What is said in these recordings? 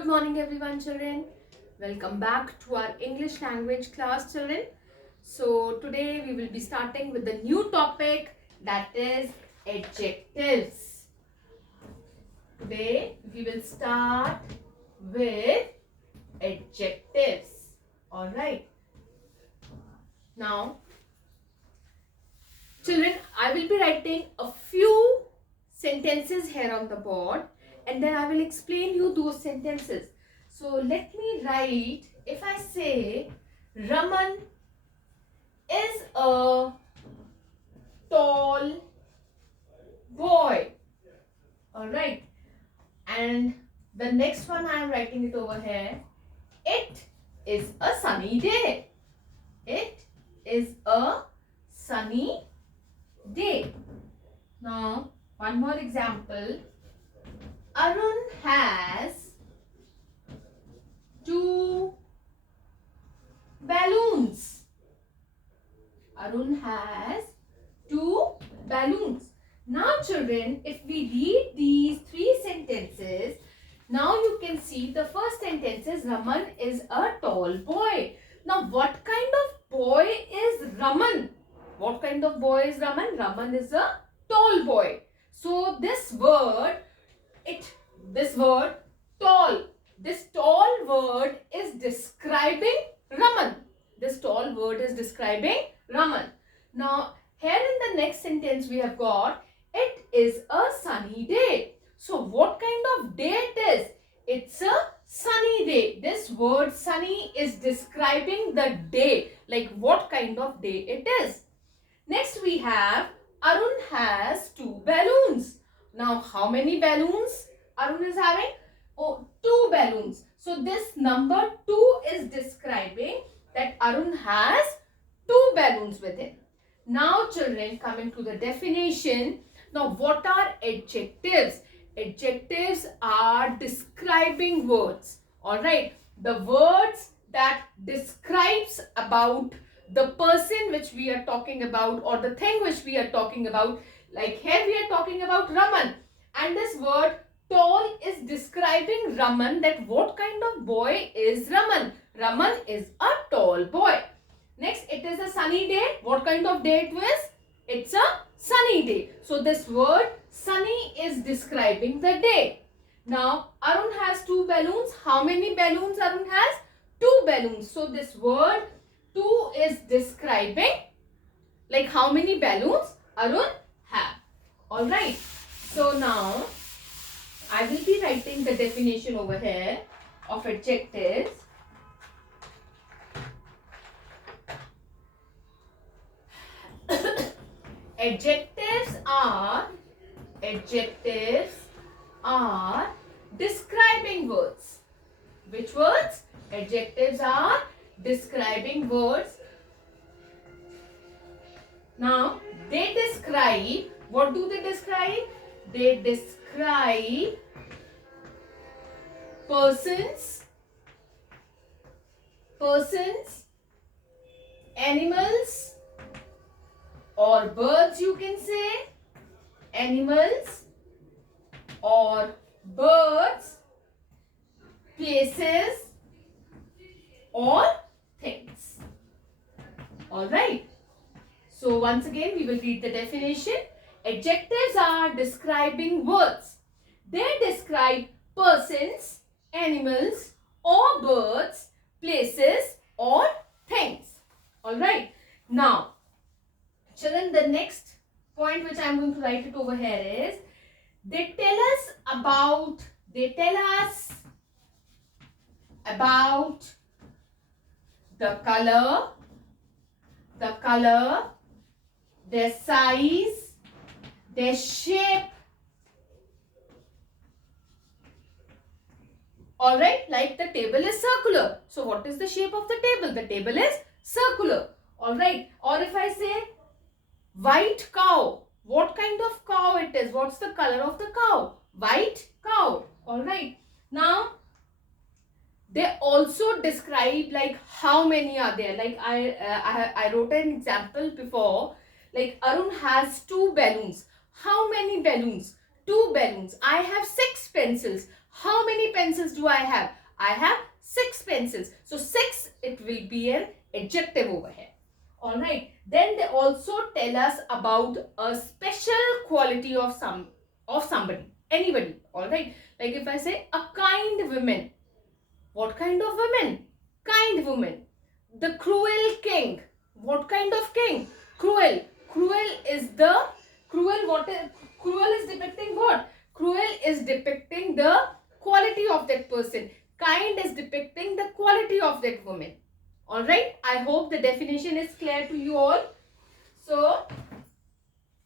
Good morning everyone children. Welcome back to our English language class children. So today we will be starting with the new topic, that is adjectives. Today we will start with adjectives. Alright. Now children, I will be writing a few sentences here on the board and then I will explain you those sentences. So let me write, if I say Raman is a tall boy. Alright. And the next one I am writing it over here. It is a sunny day. It is a sunny day. Now, one more example. Arun has two balloons. Arun has two balloons. Now children, if we read these three sentences, now you can see the first sentence is Raman is a tall boy. Now what kind of boy is Raman? What kind of boy is Raman? Raman is a tall boy. So this word tall, this tall word is describing Raman. This tall word is describing Raman. Now here in the next sentence we have got, it is a sunny day. So what kind of day it is? It's a sunny day. This word sunny is describing the day, like what kind of day it is. Next we have Arun has two balloons. Now how many balloons Arun is having? Oh, two balloons. So this number 2 is describing that Arun has two balloons with him. Now children, coming to the definition. Now what are adjectives? Adjectives are describing words. Alright. The words that describes about the person which we are talking about or the thing which we are talking about. Like here we are talking about Raman. And this word tall is describing Raman, that what kind of boy is Raman. Raman is a tall boy. Next, it is a sunny day. What kind of day it was? It's a sunny day. So this word sunny is describing the day. Now, Arun has two balloons. How many balloons Arun has? Two balloons. So this word two is describing like how many balloons Arun have. Alright. So now, I will be writing the definition over here of adjectives. Adjectives are describing words. Which words? Adjectives are describing words. Now, they describe, what do they describe? They describe persons, animals or birds, you can say, animals or birds, places or things. Alright. So once again we will read the definition. Adjectives are describing words. They describe persons, animals or birds, places or things. Alright. Now, children, the next point which I am going to write it over here is, they tell us about the color, their size, their shape. Alright, like the table is circular. So what is the shape of the table? The table is circular. Alright, or if I say white cow, what kind of cow it is? What's the color of the cow? White cow. Alright, now they also describe like how many are there. Like I wrote an example before. Like Arun has two balloons. How many balloons? Two balloons. I have 6 pencils. How many pencils do I have? I have 6 pencils. So 6, it will be an adjective over here. Alright. Then they also tell us about a special quality of somebody. Anybody. Alright. Like if I say a kind woman. What kind of woman? Kind woman. The cruel king. What kind of king? Cruel. Cruel is cruel is depicting what? Cruel is depicting the quality of that person. Kind is depicting the quality of that woman. Alright. I hope the definition is clear to you all. So,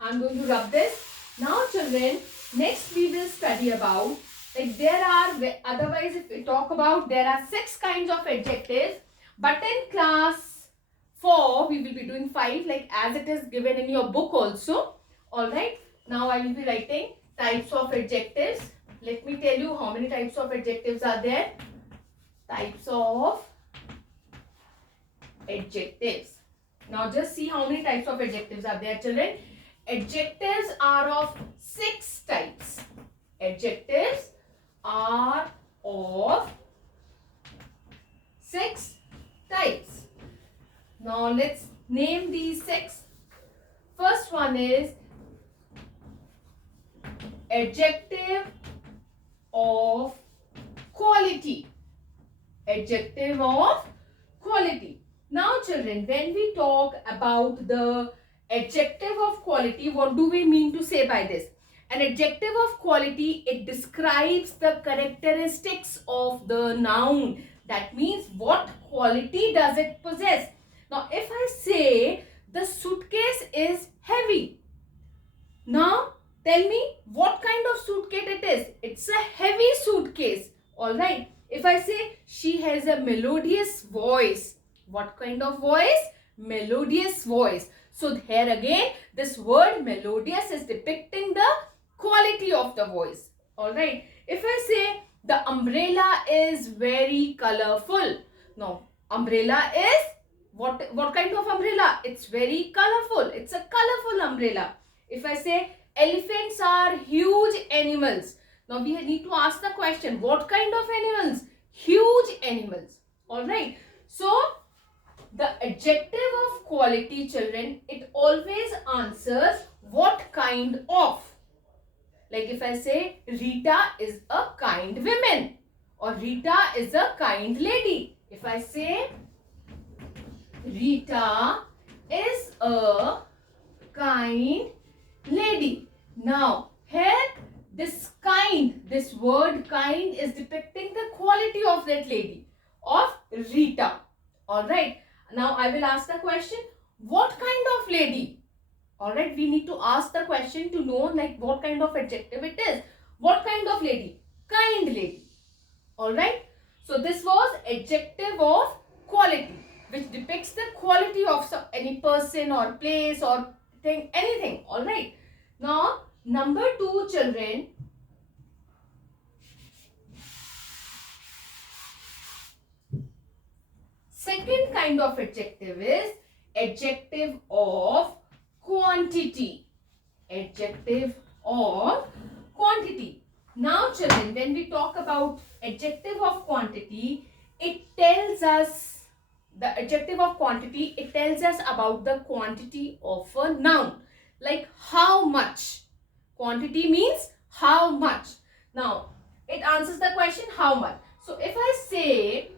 I'm going to rub this. Now children, next we will study about, like there are, otherwise if we talk about, there are 6 kinds of adjectives. But in class 4, we will be doing 5, like as it is given in your book also. Alright. Now I will be writing types of adjectives. Let me tell you how many types of adjectives are there. Types of adjectives. Now just see how many types of adjectives are there, children. Adjectives are of 6 types. Adjectives are of 6 types. Now let's name these 6. First one is adjective of quality. Adjective of quality. Now children, when we talk about the adjective of quality, what do we mean to say by this? An adjective of quality, it describes the characteristics of the noun. That means what quality does it possess? Now if I say the suitcase is heavy, now tell me what kind of suitcase it is. It's a heavy suitcase. Alright. If I say she has a melodious voice, what kind of voice? Melodious voice. So here again, this word melodious is depicting the quality of the voice. Alright. If I say the umbrella is very colorful. Now, umbrella is what kind of umbrella? It's very colorful. It's a colorful umbrella. If I say elephants are huge animals. Now we need to ask the question, what kind of animals? Huge animals. Alright. So, the adjective of quality, children, it always answers what kind of. Like if I say Rita is a kind woman or Rita is a kind lady. If I say Rita is a kind lady. Now here this word kind is depicting the quality of that lady, of Rita. Alright. Now I will ask the question, what kind of lady? Alright, we need to ask the question to know like what kind of adjective it is. What kind of lady? Kind lady. Alright. So this was adjective of quality, which depicts the quality of any person or place or thing, anything. Alright. Now number 2, children. Second kind of adjective is adjective of quantity. Adjective of quantity. Now children, when we talk about adjective of quantity, it tells us, the adjective of quantity, it tells us about the quantity of a noun. Like how much. Quantity means how much. Now, it answers the question how much. So if I say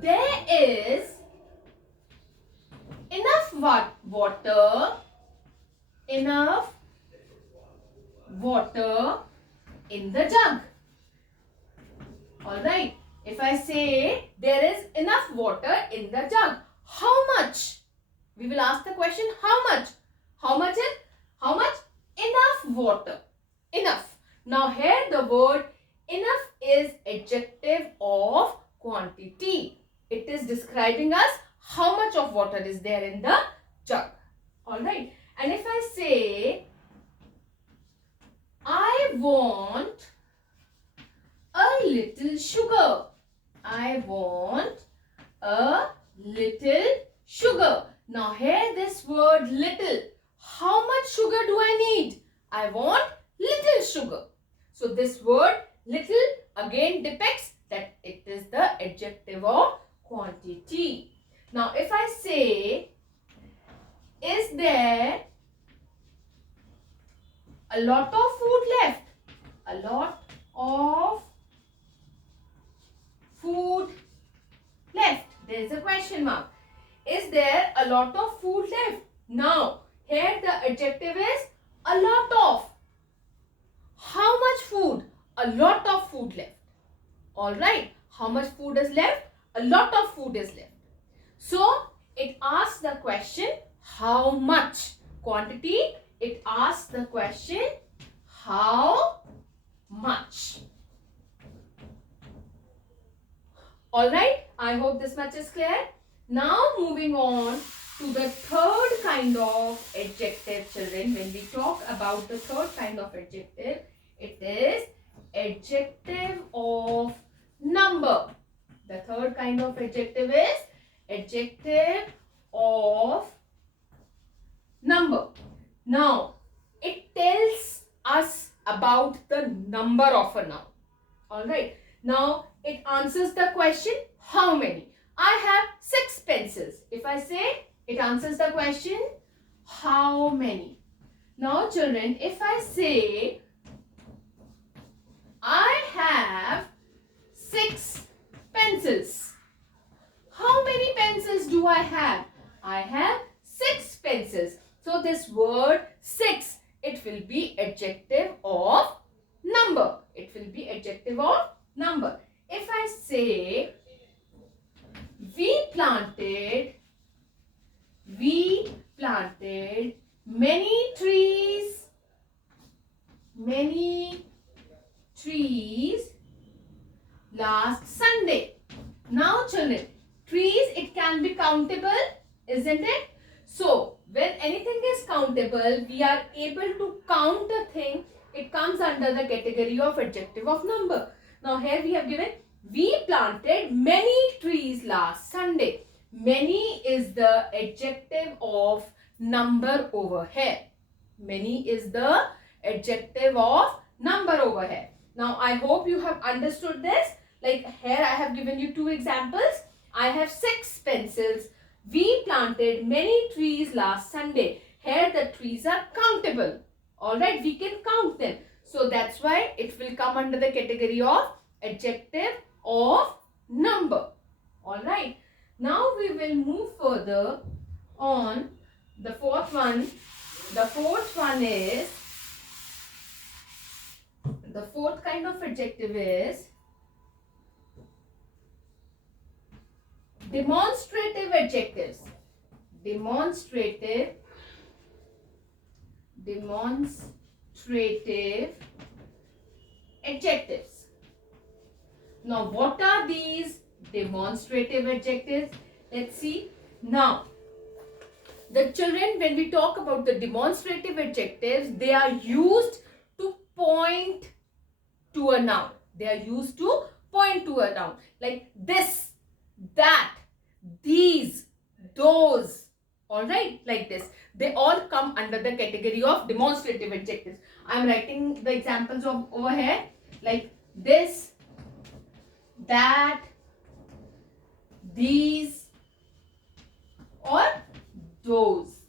there is enough water in the jug. Alright. If I say there is enough water in the jug, how much? We will ask the question how much? How much is? How much? Enough water. Enough. Now here the word enough is adjective of quantity. It is describing us how much of water is there in the jug. Alright. And if I say I want a little sugar. I want a little sugar. Now here this word little. How much sugar do I need? I want little sugar. So this word Little again depicts that it is the adjective of quantity. Now, if I say, is there a lot of food left? A lot of food left. There is a question mark. Is there a lot of food left? Now, here the adjective is a lot of. How much food? A lot of food left. Alright. How much food is left? A lot of food is left. So, it asks the question, how much? Quantity, it asks the question, how much? Alright, I hope this much is clear. Now, moving on to the third kind of adjective, children. When we talk about the third kind of adjective, it is adjective of number. The third kind of adjective is adjective of number. Now, it tells us about the number of a noun. Alright. Now, it answers the question, how many? I have 6 pencils. If I say, it answers the question, how many? Now, children, if I say, I have 6 pencils. How many pencils do I have? I have 6 pencils. So, this word 6, it will be adjective of number. It will be adjective of number. If I say, we planted many trees last Sunday. Now, children, trees, it can be countable, isn't it? So, when anything is countable, we are able to count a thing. It comes under the category of adjective of number. Now, here we have given, we planted many trees last Sunday. Many is the adjective of number over here. Many is the adjective of number over here. Now, I hope you have understood this. Like here I have given you 2 examples. I have 6 pencils. We planted many trees last Sunday. Here the trees are countable. Alright, we can count them. So that's why it will come under the category of adjective of number. Alright, now we will move further on. The fourth one is, the fourth kind of adjective is demonstrative adjectives. Demonstrative adjectives. Now, what are these demonstrative adjectives? Let's see. Now, the children, when we talk about the demonstrative adjectives, they are used to point to a noun. They are used to point to a noun. Like this, that, these, those. Alright, like this. They all come under the category of demonstrative adjectives. I am writing the examples of over here. Like this, that, these, or those.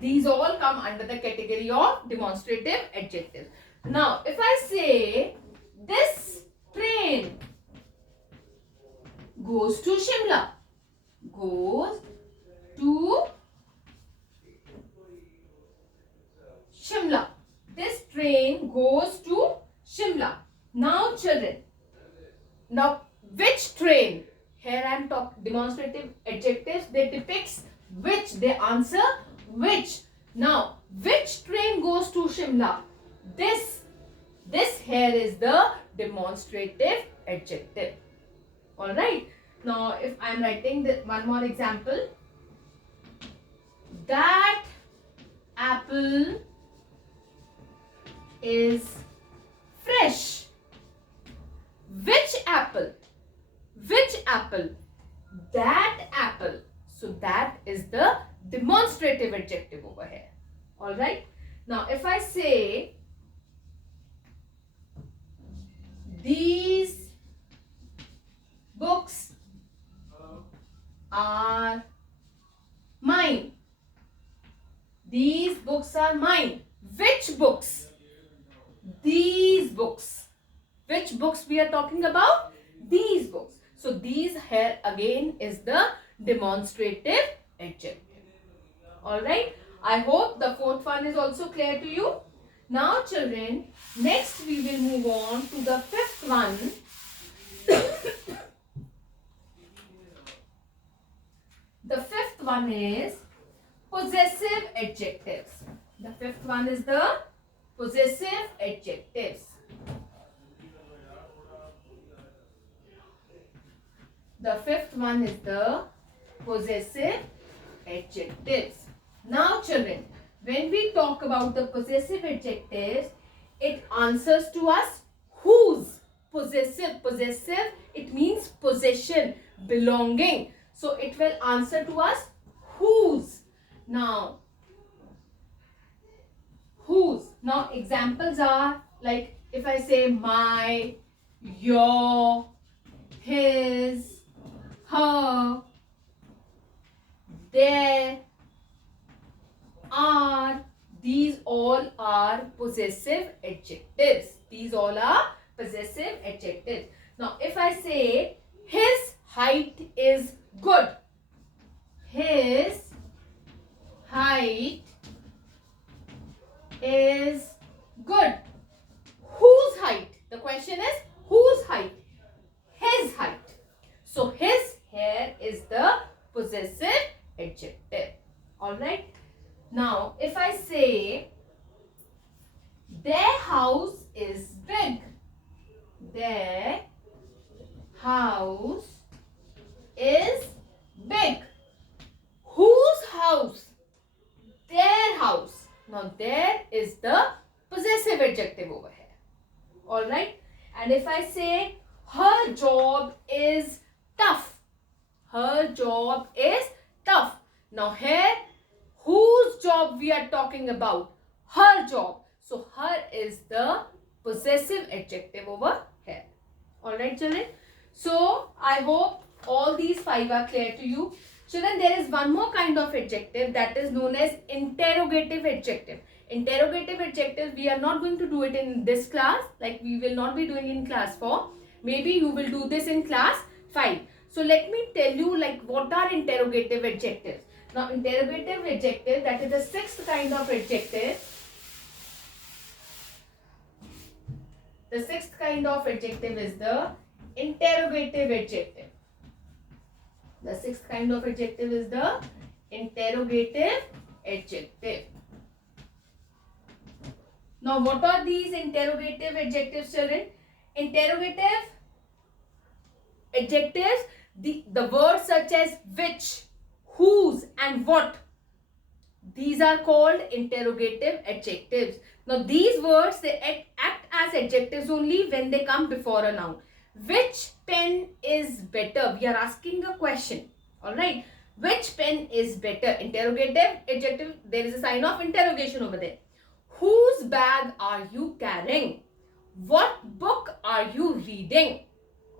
These all come under the category of demonstrative adjectives. Now, if I say, this train goes to Shimla. Goes to Shimla. This train goes to Shimla. Now, children, now which train? Here I am talking demonstrative adjectives. They depicts which. They answer which. Now, which train goes to Shimla? This here is the demonstrative adjective. Alright. Now, if I am writing one more example. That apple is fresh. Which apple? Which apple? That apple. So, that is the demonstrative adjective over here. Alright. Now, if I say, our mind. Which books? These books. Which books we are talking about? These books. So these here again is the demonstrative adjective. Alright. I hope the fourth one is also clear to you. Now children, next we will move on to the fifth one. The fifth one is possessive adjectives. The fifth one is the possessive adjectives. The fifth one is the possessive adjectives. Now children, when we talk about the possessive adjectives, it answers to us whose. Possessive. Possessive, it means possession, belonging. So it will answer to us whose. Now whose. Now examples are like if I say my, your, his, her, their, are. These all are possessive adjectives. These all are possessive adjectives. Now if I say his height is good. His height is good. Whose height? The question is whose height? His height. So his here is the possessive adjective. Alright. Now if I say their house is big. Their house is big. Whose house? Their house. Now there is the possessive adjective over here. Alright. And if I say her job is tough. Her job is tough. Now here whose job we are talking about? Her job. So her is the possessive adjective over here. Alright children. So I hope all these five are clear to you. Children, there is one more kind of adjective that is known as interrogative adjective. Interrogative adjective, we are not going to do it in this class. Like we will not be doing in class 4. Maybe you will do this in class 5. So let me tell you like what are interrogative adjectives. Now interrogative adjective, that is the sixth kind of adjective. The sixth kind of adjective is the interrogative adjective. The sixth kind of adjective is the interrogative adjective. Now what are these interrogative adjectives children? Interrogative adjectives, the words such as which, whose and what, these are called interrogative adjectives. Now these words, they act as adjectives only when they come before a noun. Which pen is better? We are asking a question. Alright. Which pen is better? Interrogative adjective. There is a sign of interrogation over there. Whose bag are you carrying? What book are you reading?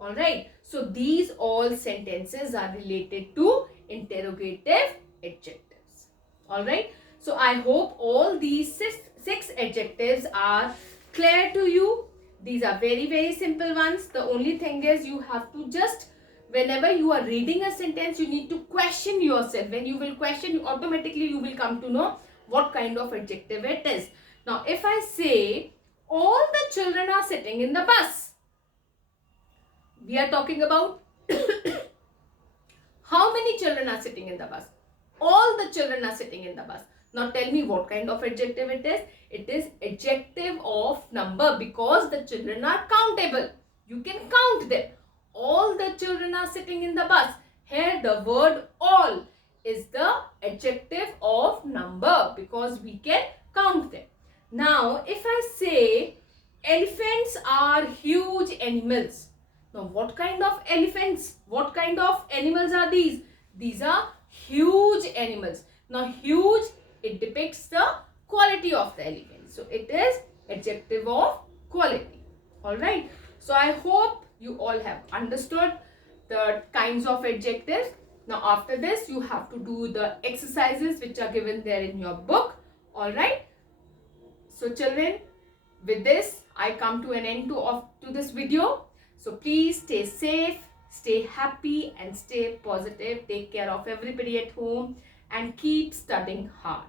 Alright. So these all sentences are related to interrogative adjectives. Alright. So I hope all these six adjectives are clear to you. These are very, very simple ones. The only thing is you have to just, whenever you are reading a sentence, you need to question yourself. When you will question, automatically you will come to know what kind of adjective it is. Now, if I say, all the children are sitting in the bus. We are talking about how many children are sitting in the bus? All the children are sitting in the bus. Now tell me what kind of adjective it is. It is adjective of number because the children are countable. You can count them. All the children are sitting in the bus. Here the word all is the adjective of number because we can count them. Now if I say elephants are huge animals. Now what kind of elephants? What kind of animals are these? These are huge animals. Now huge, it depicts the quality of the elephant. So it is adjective of quality. Alright. So I hope you all have understood the kinds of adjectives. Now after this you have to do the exercises which are given there in your book. Alright. So children, with this, I come to an end to this video. So please stay safe, stay happy and stay positive. Take care of everybody at home and keep studying hard.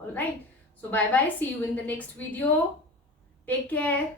Alright. So bye bye. See you in the next video. Take care.